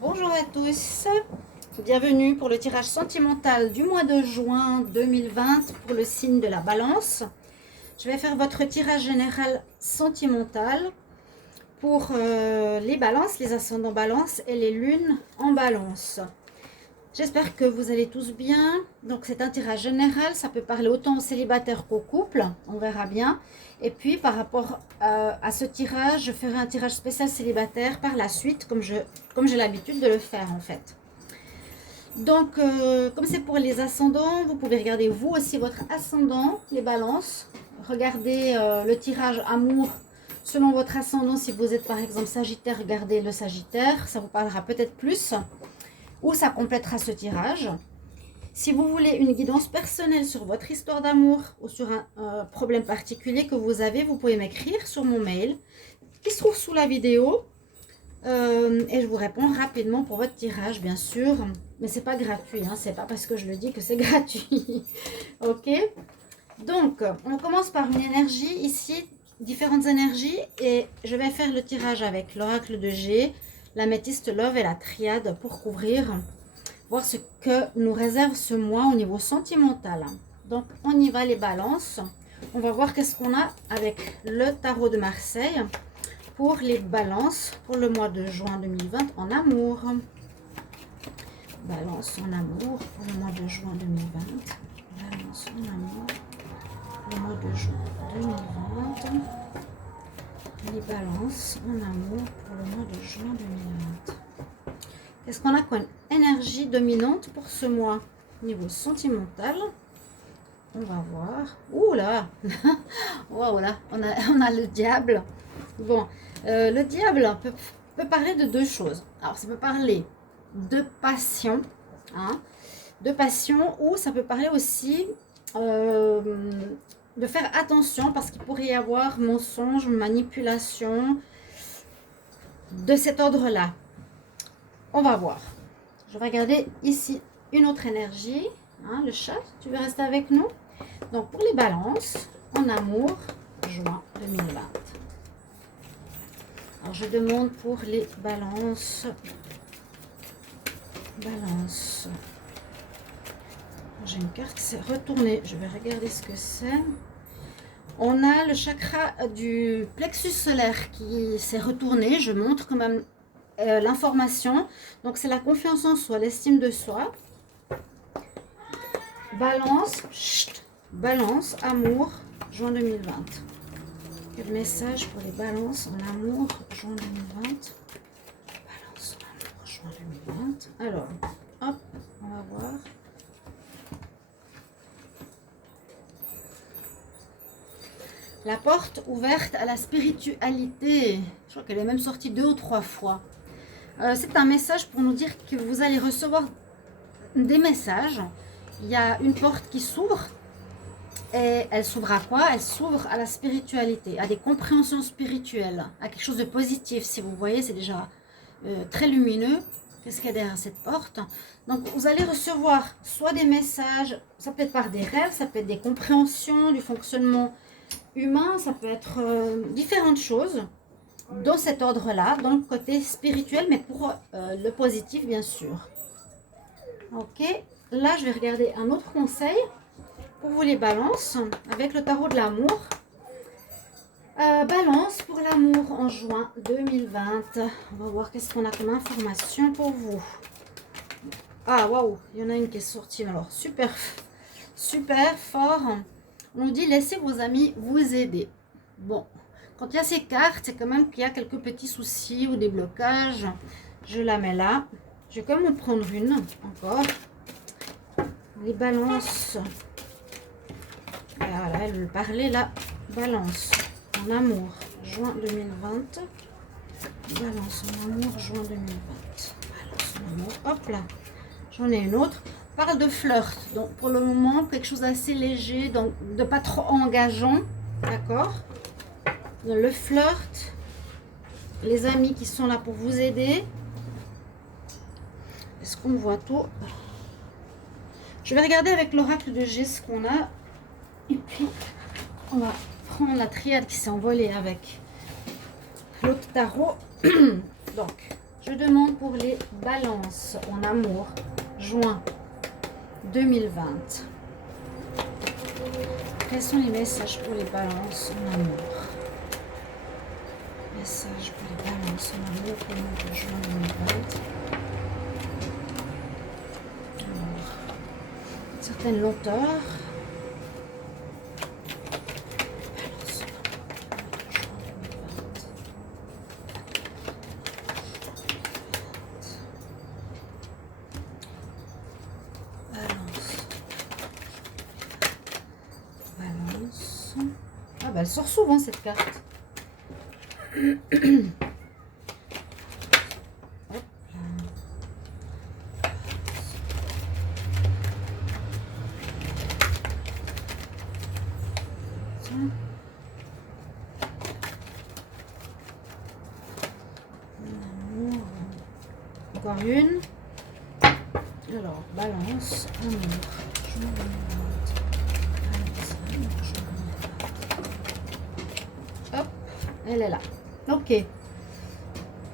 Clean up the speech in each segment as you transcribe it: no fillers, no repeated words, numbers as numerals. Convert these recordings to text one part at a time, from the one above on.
Bonjour à tous, bienvenue pour le tirage sentimental du mois de juin 2020 pour le signe de la balance. Je vais faire votre tirage général sentimental pour les balances, les ascendants balance et les lunes en balance. J'espère que vous allez tous bien. Donc c'est un tirage général, ça peut parler autant aux célibataires qu'aux couples, on verra bien. Et puis par rapport à ce tirage, je ferai un tirage spécial célibataire par la suite, comme j'ai l'habitude de le faire en fait. Donc comme c'est pour les ascendants, vous pouvez regarder vous aussi votre ascendant, les balances. Regardez le tirage amour selon votre ascendant. Si vous êtes par exemple Sagittaire, regardez le Sagittaire, ça vous parlera peut-être plus. Ou ça complétera ce tirage. Si vous voulez une guidance personnelle sur votre histoire d'amour ou sur un problème particulier que vous avez, vous pouvez m'écrire sur mon mail qui se trouve sous la vidéo et je vous réponds rapidement pour votre tirage, bien sûr. Mais c'est pas gratuit, hein, c'est pas parce que je le dis que c'est gratuit. Ok, donc on commence par une énergie ici, différentes énergies, et je vais faire le tirage avec l'oracle de G, l'améthyste love et la triade pour couvrir, voir ce que nous réserve ce mois au niveau sentimental. Donc on y va les balances. On va voir qu'est-ce qu'on a avec le tarot de Marseille pour les balances pour le mois de juin 2020 en amour. Balance en amour pour le mois de juin 2020. Balance en amour pour le mois de juin 2020. Les balances en amour pour le mois de juin 2020. Qu'est-ce qu'on a comme énergie dominante pour ce mois? Niveau sentimental, on va voir. Ouh là, wow, là on a le diable. Bon, le diable peut parler de deux choses. Alors, ça peut parler de passion, hein, de passion, ou ça peut parler aussi de faire attention parce qu'il pourrait y avoir mensonge, manipulation de cet ordre-là. On va voir. Je vais regarder ici une autre énergie. Hein, le chat, tu veux rester avec nous? Donc, pour les balances, en amour, juin 2020. Alors, je demande pour les balances. Balance. J'ai une carte qui s'est retournée. Je vais regarder ce que c'est. On a le chakra du plexus solaire qui s'est retourné. Je montre quand même l'information. Donc, c'est la confiance en soi, l'estime de soi. Balance, chut, balance, amour, juin 2020. Quel message pour les balances en amour, juin 2020? Balance en amour, juin 2020. Alors, hop, on va voir. La porte ouverte à la spiritualité. Je crois qu'elle est même sortie 2 ou 3 fois. C'est un message pour nous dire que vous allez recevoir des messages. Il y a une porte qui s'ouvre. Et elle s'ouvre à quoi? Elle s'ouvre à la spiritualité, à des compréhensions spirituelles, à quelque chose de positif. Si vous voyez, c'est déjà très lumineux. Qu'est-ce qu'il y a derrière cette porte? Donc, vous allez recevoir soit des messages, ça peut être par des rêves, ça peut être des compréhensions du fonctionnement humain, ça peut être différentes choses dans cet ordre-là, dans le côté spirituel, mais pour le positif, bien sûr. Ok, là, je vais regarder un autre conseil pour vous les balances, avec le tarot de l'amour. Balance pour l'amour en juin 2020. On va voir qu'est-ce qu'on a comme information pour vous. Ah, waouh, il y en a une qui est sortie. Alors, super, super fort. On nous dit, laissez vos amis vous aider. Bon, quand il y a ces cartes, c'est quand même qu'il y a quelques petits soucis ou des blocages. Je la mets là. Je vais quand même en prendre une encore. Les balances. Voilà, elle veut parler là. Balance en amour, juin 2020. Balance en amour, juin 2020. Balance en amour, hop là. J'en ai une autre. Parle de flirt. Donc pour le moment, quelque chose d'assez léger, donc de pas trop engageant. D'accord? Le flirt. Les amis qui sont là pour vous aider. Est-ce qu'on voit tout? Je vais regarder avec l'oracle de G ce qu'on a. Et puis, on va prendre la triade qui s'est envolée avec l'autre tarot. Donc, Je demande pour les balances en amour, juin 2020. Quels sont les messages pour les balances en amour? Messages pour les balances en amour pour le mois de juin 2020. Alors, une certaine lenteur. Ah bah elle sort souvent cette carte. Hop encore une. Alors, balance, amour. Hop, elle est là. Ok.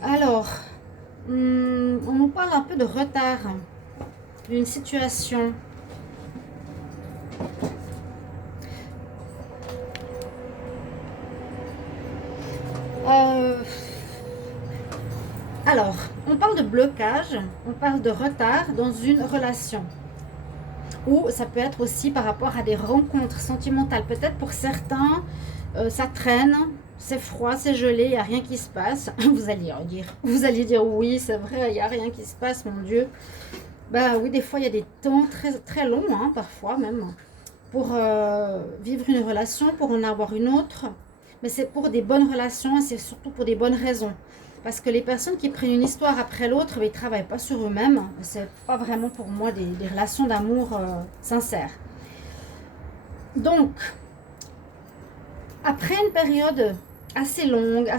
Alors, on nous parle un peu de retard d'une situation. Alors, on parle de blocage, on parle de retard dans une relation. Ou ça peut être aussi par rapport à des rencontres sentimentales. Peut-être pour certains, ça traîne, c'est froid, c'est gelé, il n'y a rien qui se passe. Vous allez dire oui, c'est vrai, il n'y a rien qui se passe, mon Dieu. Bah oui, des fois, il y a des temps très, très longs, hein, parfois même, pour vivre une relation, pour en avoir une autre. Mais c'est pour des bonnes relations et c'est surtout pour des bonnes raisons. Parce que les personnes qui prennent une histoire après l'autre, ils ne travaillent pas sur eux-mêmes. Ce n'est pas vraiment pour moi des relations d'amour sincères. Donc, après une période assez longue,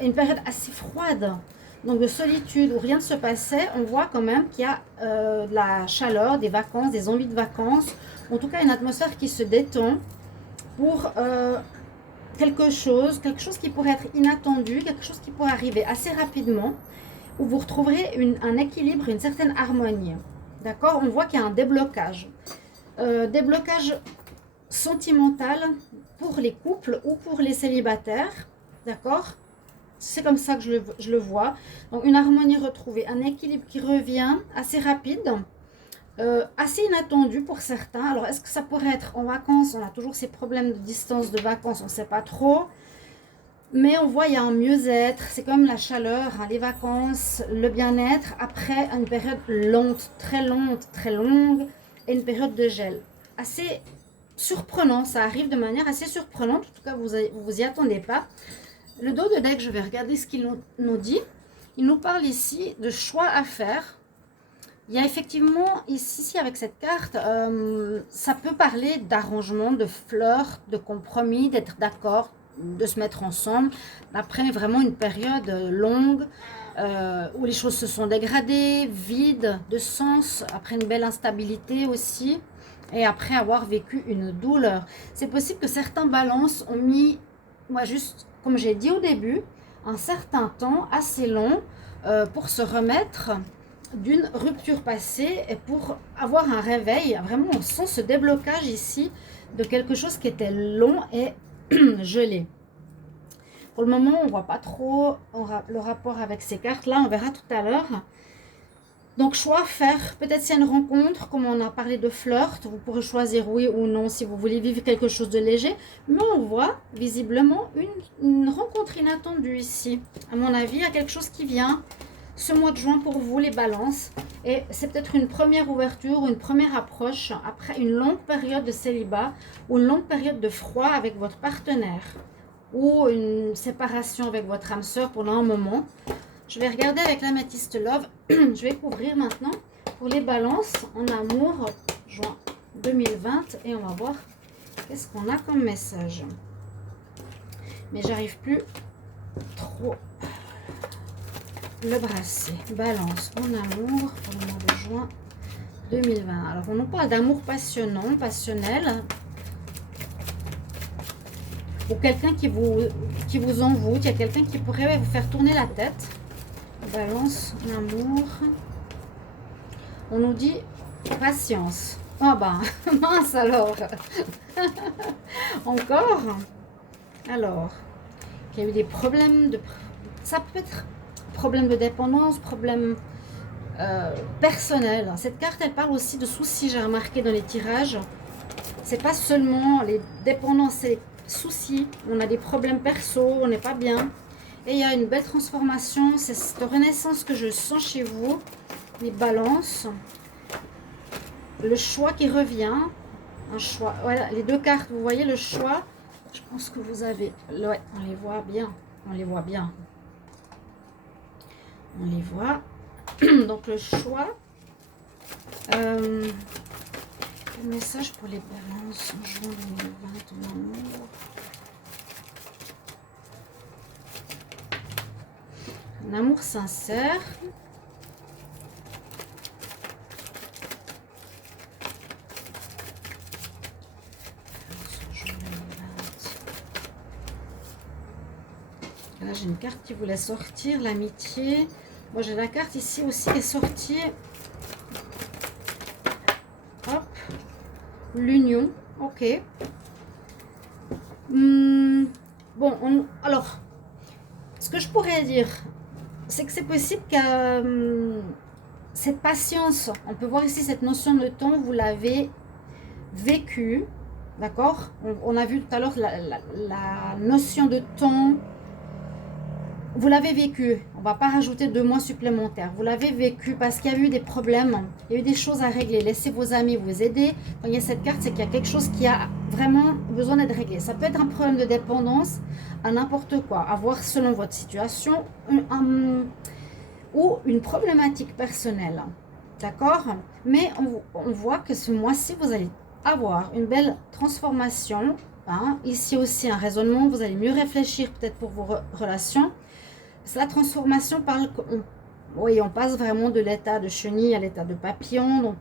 une période assez froide, donc de solitude où rien ne se passait, on voit quand même qu'il y a de la chaleur, des vacances, des envies de vacances, en tout cas une atmosphère qui se détend pour quelque chose qui pourrait être inattendu, quelque chose qui pourrait arriver assez rapidement, où vous retrouverez un équilibre, une certaine harmonie. D'accord? On voit qu'il y a un déblocage. Déblocage sentimental pour les couples ou pour les célibataires. D'accord? C'est comme ça que je le vois. Donc une harmonie retrouvée, un équilibre qui revient assez rapide. Assez inattendu pour certains. Alors, est-ce que ça pourrait être en vacances? On a toujours ces problèmes de distance de vacances, on ne sait pas trop. Mais on voit, il y a un mieux-être. C'est comme la chaleur, hein, les vacances, le bien-être. Après une période lente, très longue, et une période de gel. Assez surprenant, ça arrive de manière assez surprenante. En tout cas, vous y attendez pas. Le dos de deck, je vais regarder ce qu'il nous dit. Il nous parle ici de choix à faire. Il y a effectivement, ici avec cette carte, ça peut parler d'arrangement, de flirt, de compromis, d'être d'accord, de se mettre ensemble. Après vraiment une période longue où les choses se sont dégradées, vides de sens, après une belle instabilité aussi, et après avoir vécu une douleur. C'est possible que certains balances ont mis, moi juste comme j'ai dit au début, un certain temps assez long pour se remettre d'une rupture passée et pour avoir un réveil. Vraiment, on sent ce déblocage ici de quelque chose qui était long et gelé. Pour le moment, on ne voit pas trop le rapport avec ces cartes-là. On verra tout à l'heure. Donc, choix à faire. Peut-être c'est une rencontre, comme on a parlé de flirt. Vous pourrez choisir oui ou non si vous voulez vivre quelque chose de léger. Mais on voit visiblement une rencontre inattendue ici. À mon avis, il y a quelque chose qui vient ce mois de juin pour vous, les balances. Et c'est peut-être une première ouverture ou une première approche après une longue période de célibat ou une longue période de froid avec votre partenaire ou une séparation avec votre âme sœur pendant un moment. Je vais regarder avec l'améthyste Love. Je vais couvrir maintenant pour les balances en amour juin 2020 et on va voir qu'est-ce qu'on a comme message. Mais j'arrive plus trop. Le bracelet, balance en amour pour le mois de juin 2020. Alors, on nous parle d'amour passionnant, passionnel. Ou quelqu'un qui vous envoûte. Il y a quelqu'un qui pourrait vous faire tourner la tête. Balance, l'amour. On nous dit patience. Ah ben, mince alors. Encore. Alors, il y a eu des problèmes de... Ça peut être problème de dépendance, problème personnel. Cette carte, elle parle aussi de soucis, j'ai remarqué dans les tirages. C'est pas seulement les dépendances, c'est les soucis. On a des problèmes perso, on n'est pas bien. Et il y a une belle transformation. C'est cette renaissance que je sens chez vous. Les balances. Le choix qui revient. Un choix. Voilà, les deux cartes, vous voyez le choix. Je pense que vous avez... Ouais, on les voit bien. On les voit bien. On les voit. Donc le choix. Le message pour les balances en juin 2020 en amour. Un amour sincère. Là j'ai une carte qui voulait sortir, l'amitié. Moi j'ai la carte ici aussi qui est sortie. Hop. L'union. Ok. Bon, alors, ce que je pourrais dire, c'est que c'est possible que cette patience, on peut voir ici cette notion de temps, vous l'avez vécue, d'accord? On a vu tout à l'heure la notion de temps. Vous l'avez vécu, on ne va pas rajouter 2 mois supplémentaires. Vous l'avez vécu parce qu'il y a eu des problèmes, il y a eu des choses à régler. Laissez vos amis vous aider. Quand il y a cette carte, c'est qu'il y a quelque chose qui a vraiment besoin d'être réglé. Ça peut être un problème de dépendance à n'importe quoi, à voir selon votre situation, ou une problématique personnelle. D'accord? Mais on voit que ce mois-ci, vous allez avoir une belle transformation. Hein. Ici aussi, un raisonnement, vous allez mieux réfléchir peut-être pour vos relations. La transformation parle, oui, on passe vraiment de l'état de chenille à l'état de papillon, donc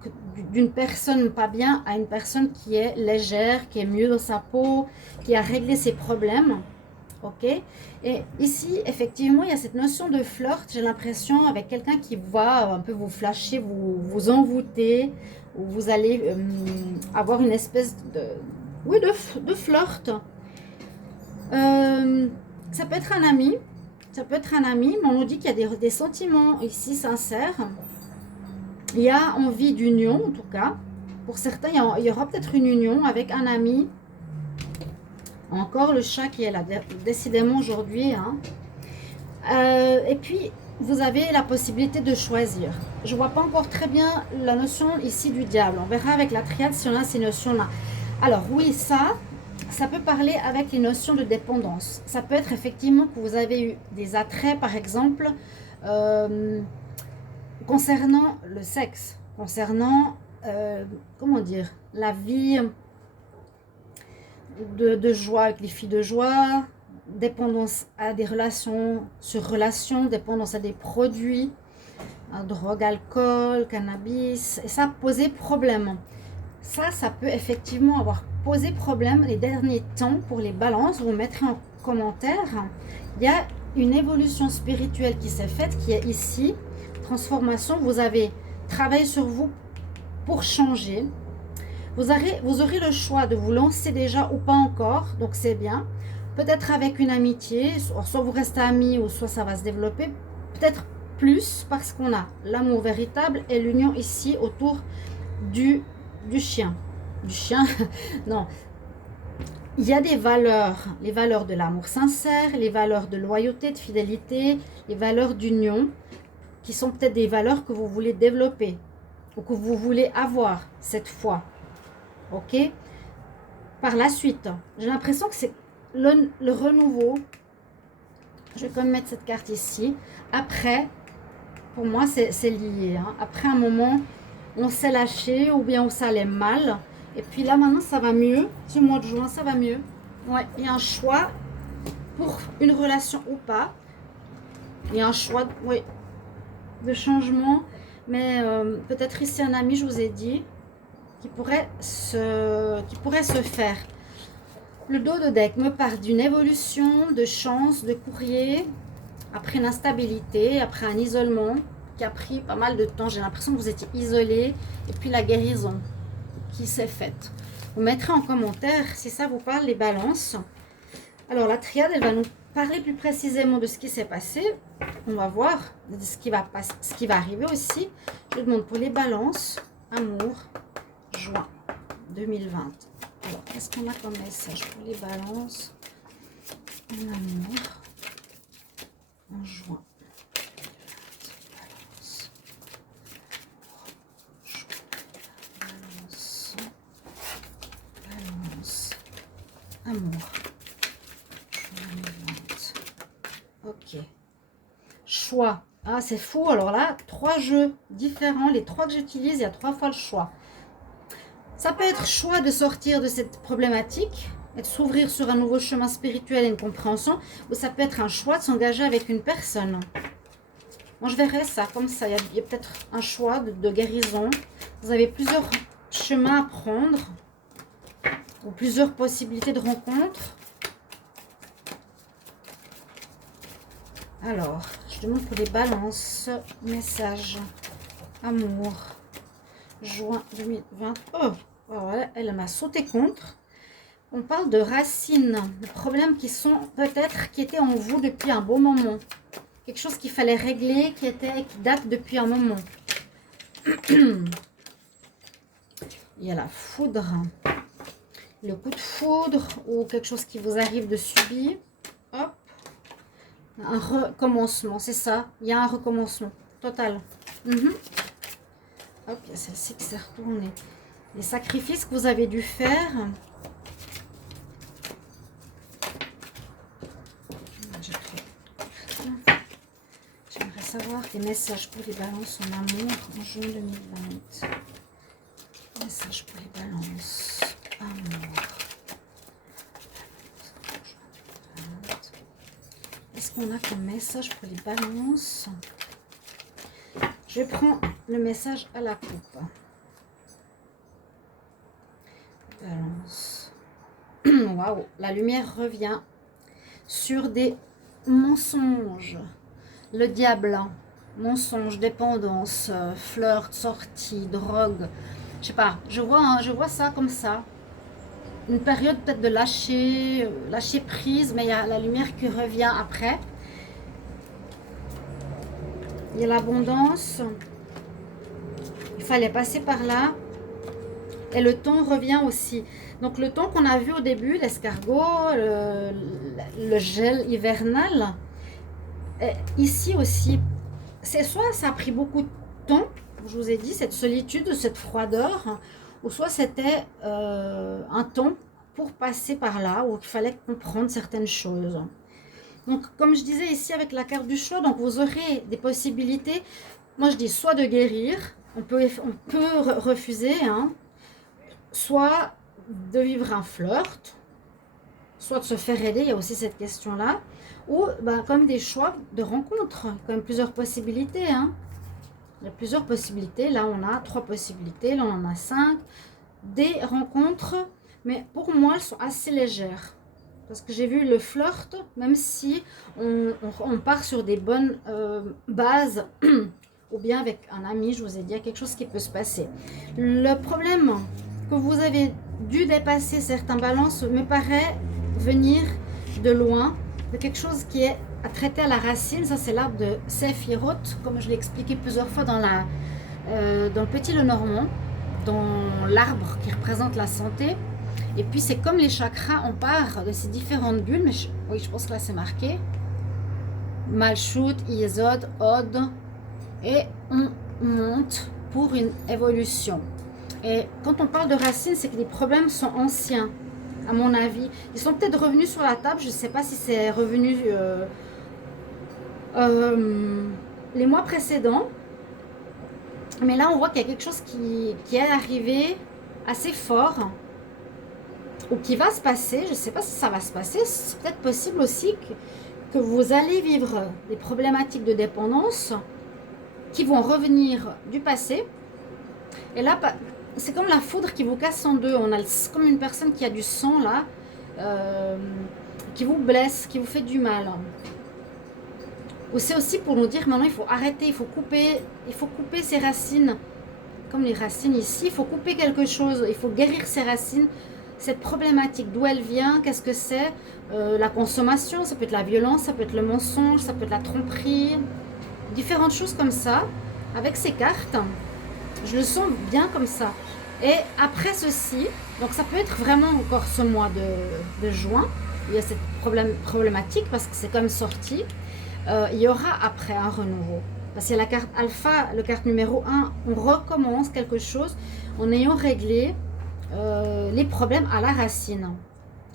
d'une personne pas bien à une personne qui est légère, qui est mieux dans sa peau, qui a réglé ses problèmes, ok? Et ici, effectivement, il y a cette notion de flirt, j'ai l'impression, avec quelqu'un qui va un peu vous flasher, vous envoûter, ou vous allez avoir une espèce de, oui, de flirt. Ça peut être un ami. Ça peut être un ami, mais on nous dit qu'il y a des sentiments ici sincères. Il y a envie d'union, en tout cas. Pour certains, il y aura peut-être une union avec un ami. Encore le chat qui est là, décidément aujourd'hui. Hein. Et puis, vous avez la possibilité de choisir. Je ne vois pas encore très bien la notion ici du diable. On verra avec la triade si on a ces notions-là. Alors, oui, ça peut parler avec les notions de dépendance. Ça peut être effectivement que vous avez eu des attraits, par exemple, concernant le sexe, concernant, comment dire, la vie de joie avec les filles de joie, dépendance à des relations, sur relations, dépendance à des produits, drogue, alcool, cannabis, et ça a posé problème. Ça peut effectivement avoir posé problème les derniers temps pour les balances. Vous mettrez en commentaire. Il y a une évolution spirituelle qui s'est faite, qui est ici. Transformation. Vous avez travaillé sur vous pour changer. Vous aurez le choix de vous lancer déjà ou pas encore. Donc c'est bien. Peut-être avec une amitié. Soit vous restez amis ou soit ça va se développer. Peut-être plus parce qu'on a l'amour véritable et l'union ici autour du chien. Du chien, non. Il y a des valeurs, les valeurs de l'amour sincère, les valeurs de loyauté, de fidélité, les valeurs d'union, qui sont peut-être des valeurs que vous voulez développer ou que vous voulez avoir cette fois. Ok? Par la suite, j'ai l'impression que c'est le renouveau. Je vais quand même mettre cette carte ici. Après, pour moi, c'est lié. Hein. Après un moment, on s'est lâché ou bien on s'allait mal. Et puis là, maintenant, ça va mieux. Ce mois de juin, ça va mieux. Ouais, il y a un choix pour une relation ou pas. Il y a un choix, oui, de changement. Mais peut-être ici un ami, je vous ai dit, qui pourrait se faire. Le dos de deck me parle d'une évolution, de chance, de courrier. après une instabilité, après un isolement qui a pris pas mal de temps. J'ai l'impression que vous étiez isolé et puis la guérison qui s'est faite. Vous mettrez en commentaire si ça vous parle, les balances. Alors la triade, elle va nous parler plus précisément de ce qui s'est passé. On va voir ce qui va arriver aussi. Je demande pour les balances, amour, juin 2020. Alors, qu'est-ce qu'on a comme message pour les balances en amour en juin? Balance, amour. Ok. Choix. Ah, c'est fou. Alors là, 3 jeux différents. Les 3 que j'utilise, il y a 3 fois le choix. Ça peut être choix de sortir de cette problématique et de s'ouvrir sur un nouveau chemin spirituel et une compréhension. Ou ça peut être un choix de s'engager avec une personne. Moi, je verrais ça comme ça. Il y a peut-être un choix de guérison. Vous avez plusieurs chemins à prendre. Ou plusieurs possibilités de rencontres. Alors, je demande pour les balances, message, amour, juin 2020. Oh, voilà, elle m'a sauté contre. On parle de racines, de problèmes qui sont peut-être, qui étaient en vous depuis un bon moment. Quelque chose qu'il fallait régler, qui date depuis un moment. Il y a la foudre, le coup de foudre ou quelque chose qui vous arrive de subir. Hop. Un recommencement, c'est ça. Il y a un recommencement total. Hop, il y a celle-ci qui s'est retournée. Les sacrifices que vous avez dû faire. J'aimerais savoir des messages pour les balances en amour en juin 2020. Messages pour les balances. Amour. Qu'est-ce qu'on a comme message pour les balances? Je prends le message à la coupe. Balance. Waouh, la lumière revient sur des mensonges. Le diable, mensonge, dépendance, flirt, sortie, drogue. Je sais pas, je vois ça comme ça. Une période peut-être de lâcher prise, mais il y a la lumière qui revient après. Il y a l'abondance. Il fallait passer par là. Et le temps revient aussi. Donc le temps qu'on a vu au début, l'escargot, le gel hivernal, ici aussi, c'est soit ça a pris beaucoup de temps, je vous ai dit, cette solitude, cette froideur, ou soit c'était un temps pour passer par là, où il fallait comprendre certaines choses. Donc, comme je disais ici avec la carte du choix, donc vous aurez des possibilités. Moi, je dis soit de guérir, on peut refuser, hein, soit de vivre un flirt, soit de se faire aider, il y a aussi cette question-là, ou ben, comme des choix de rencontres, comme plusieurs possibilités, hein. Il y a plusieurs possibilités. Là, on a 3 possibilités. Là, on en a 5. Des rencontres, mais pour moi, elles sont assez légères. Parce que j'ai vu le flirt, même si on part sur des bonnes bases, ou bien avec un ami, je vous ai dit, il y a quelque chose qui peut se passer. Le problème que vous avez dû dépasser certains balances me paraît venir de loin, de quelque chose qui est à traiter à la racine. Ça, c'est l'arbre de Séphiroth, comme je l'ai expliqué plusieurs fois dans le Petit Lenormand, dans l'arbre qui représente la santé. Et puis, c'est comme les chakras, on part de ces différentes bulles, mais oui, je pense que là, c'est marqué. Malchut, Yesod, Od, et on monte pour une évolution. Et quand on parle de racines, c'est que les problèmes sont anciens, à mon avis. Ils sont peut-être revenus sur la table, je ne sais pas si c'est revenu les mois précédents. Mais là, on voit qu'il y a quelque chose qui est arrivé assez fort, ou qui va se passer. Je ne sais pas si ça va se passer. C'est peut-être possible aussi que vous allez vivre des problématiques de dépendance qui vont revenir du passé. Et là, c'est comme la foudre qui vous casse en deux. C'est comme une personne qui a du sang là, qui vous blesse, qui vous fait du mal. Ou c'est aussi pour nous dire maintenant il faut arrêter, il faut couper ses racines. Comme les racines ici, il faut couper quelque chose, il faut guérir ses racines. Cette problématique, d'où elle vient, qu'est-ce que c'est, la consommation, ça peut être la violence, ça peut être le mensonge, ça peut être la tromperie, différentes choses comme ça. Avec ces cartes, je le sens bien comme ça. Et après ceci, donc ça peut être vraiment encore ce mois de juin, il y a cette problématique parce que c'est comme sorti. Il y aura après un renouveau. Parce qu'il y a la carte alpha, le carte numéro 1, on recommence quelque chose en ayant réglé les problèmes à la racine.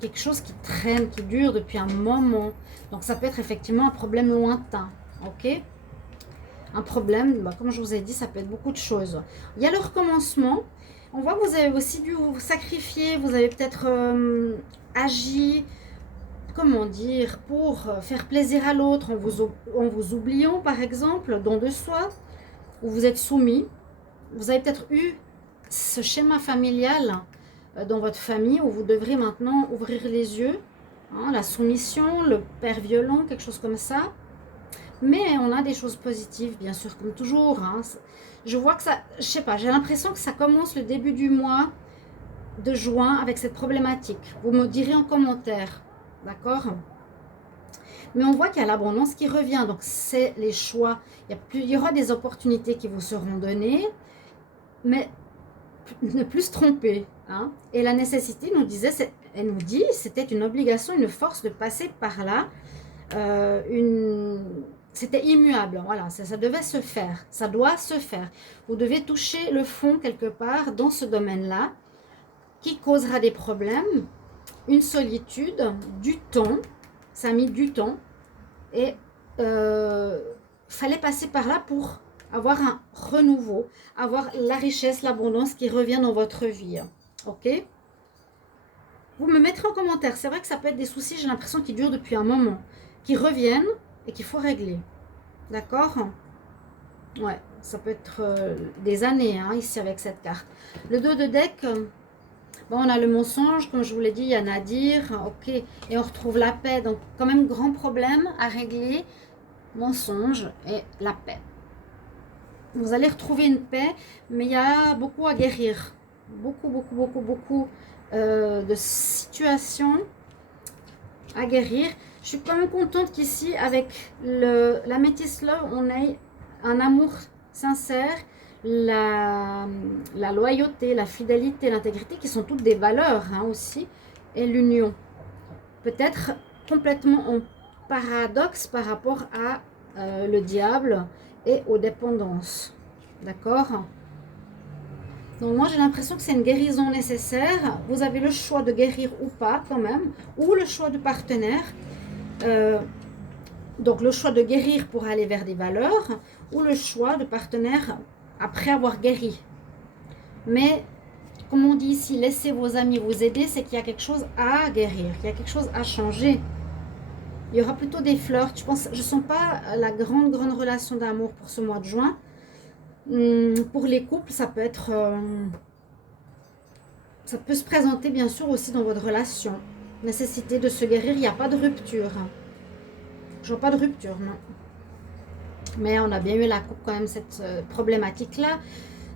Quelque chose qui traîne, qui dure depuis un moment. Donc ça peut être effectivement un problème lointain. Ok? Un problème, bah, comme je vous ai dit, ça peut être beaucoup de choses. Il y a le recommencement. On voit que vous avez aussi dû vous sacrifier, vous avez peut-être agi, comment dire, pour faire plaisir à l'autre en vous oubliant, par exemple, don de soi, où vous êtes soumis. Vous avez peut-être eu ce schéma familial dans votre famille où vous devrez maintenant ouvrir les yeux, hein, la soumission, le père violent, quelque chose comme ça. Mais on a des choses positives, bien sûr, comme toujours. Hein. Je vois que ça, je sais pas, j'ai l'impression que ça commence le début du mois de juin avec cette problématique. Vous me direz en commentaire, d'accord? Mais on voit qu'il y a l'abondance qui revient, donc c'est les choix. Il y aura des opportunités qui vous seront données, mais ne plus se tromper. Hein. Et la nécessité nous disait, elle nous dit, c'était une obligation, une force de passer par là. C'était immuable, voilà, ça devait se faire, ça doit se faire. Vous devez toucher le fond quelque part dans ce domaine-là, qui causera des problèmes, une solitude, du temps, ça a mis du temps, et fallait passer par là pour avoir un renouveau, avoir la richesse, l'abondance qui revient dans votre vie. Ok? Vous me mettrez en commentaire, c'est vrai que ça peut être des soucis, j'ai l'impression qu'ils durent depuis un moment, qui reviennent et qu'il faut régler. D'accord? Ouais, ça peut être des années hein, ici avec cette carte. Le dos de deck, bon, on a le mensonge, comme je vous l'ai dit, il y a Nadir, ok, et on retrouve la paix. Donc, quand même, grand problème à régler, mensonge et la paix. Vous allez retrouver une paix, mais il y a beaucoup à guérir. Beaucoup de situations à guérir. Je suis quand même contente qu'ici, avec la Métis Love, on ait un amour sincère, la loyauté, la fidélité, l'intégrité, qui sont toutes des valeurs hein, aussi, et l'union. Peut-être complètement en paradoxe par rapport à le diable et aux dépendances. D'accord? Donc moi j'ai l'impression que c'est une guérison nécessaire. Vous avez le choix de guérir ou pas quand même, ou le choix du partenaire. Donc le choix de guérir pour aller vers des valeurs, ou le choix de partenaire après avoir guéri. Mais comme on dit ici, laissez vos amis vous aider, c'est qu'il y a quelque chose à guérir, qu'il y a quelque chose à changer. Il y aura plutôt des flirts. Je ne sens pas la grande relation d'amour pour ce mois de juin. Pour les couples, ça peut être... ça peut se présenter bien sûr aussi dans votre relation. Nécessité de se guérir, il n'y a pas de rupture. Je vois pas de rupture, non. Mais on a bien eu la coupe quand même, cette problématique-là.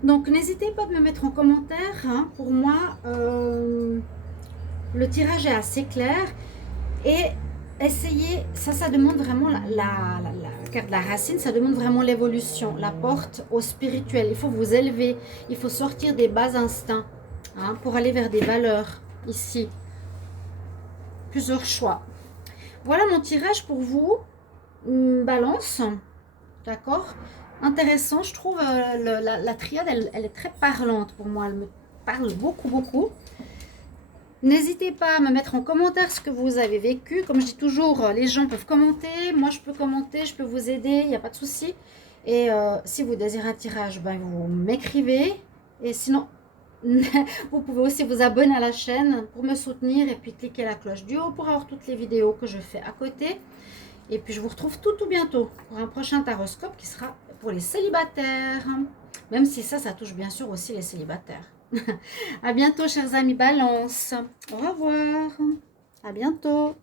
Donc n'hésitez pas de me mettre en commentaire. Hein. Pour moi, le tirage est assez clair. Et essayez, ça demande vraiment la carte de la racine, ça demande vraiment l'évolution, la porte au spirituel. Il faut vous élever, il faut sortir des bas instincts hein, pour aller vers des valeurs ici. Plusieurs choix. Voilà mon tirage pour vous. Balance, d'accord? Intéressant, je trouve la triade, elle est très parlante pour moi. Elle me parle beaucoup. N'hésitez pas à me mettre en commentaire ce que vous avez vécu. Comme je dis toujours, les gens peuvent commenter. Moi, je peux commenter, je peux vous aider. Il n'y a pas de souci. Et si vous désirez un tirage, ben, vous m'écrivez. Et sinon, vous pouvez aussi vous abonner à la chaîne pour me soutenir. Et puis, cliquer la cloche du haut pour avoir toutes les vidéos que je fais à côté. Et puis, je vous retrouve tout bientôt pour un prochain taroscope qui sera pour les célibataires. Même si ça touche bien sûr aussi les célibataires. À bientôt, chers amis Balance. Au revoir. À bientôt.